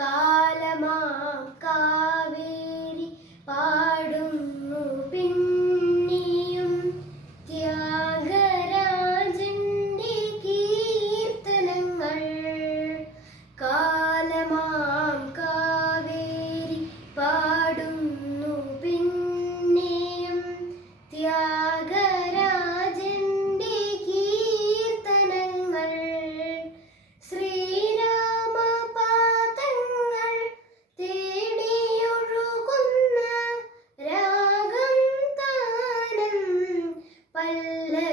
കാലമാ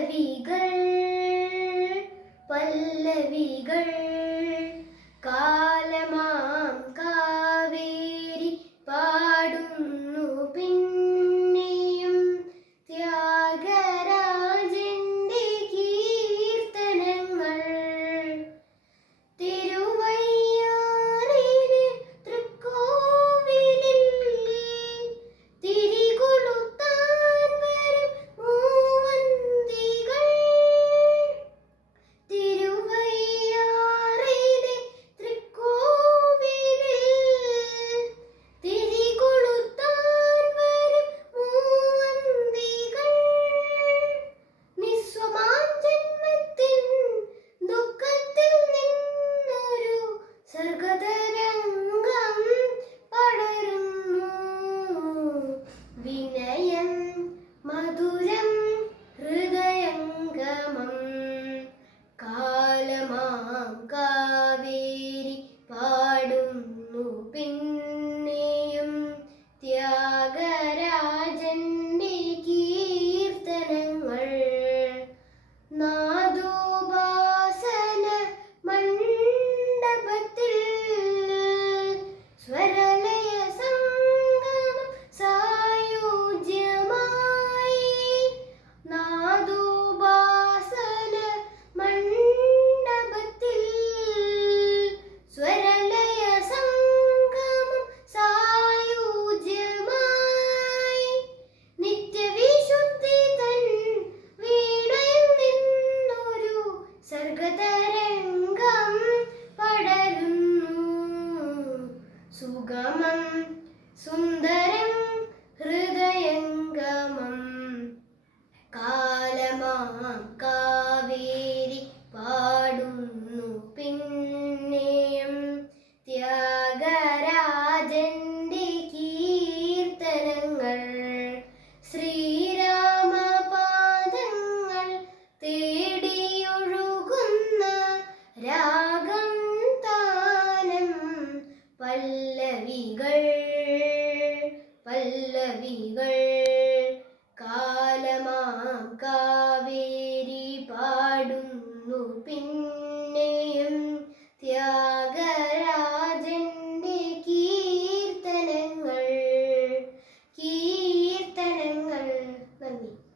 പല്ലവികൾ പല്ലവികൾ. നിർഗത സർഗതരംഗം പടരുന്നു. സുഗമം സുന്ദരം ഹൃദയംഗമം. കാലമാം കാവേ 一个。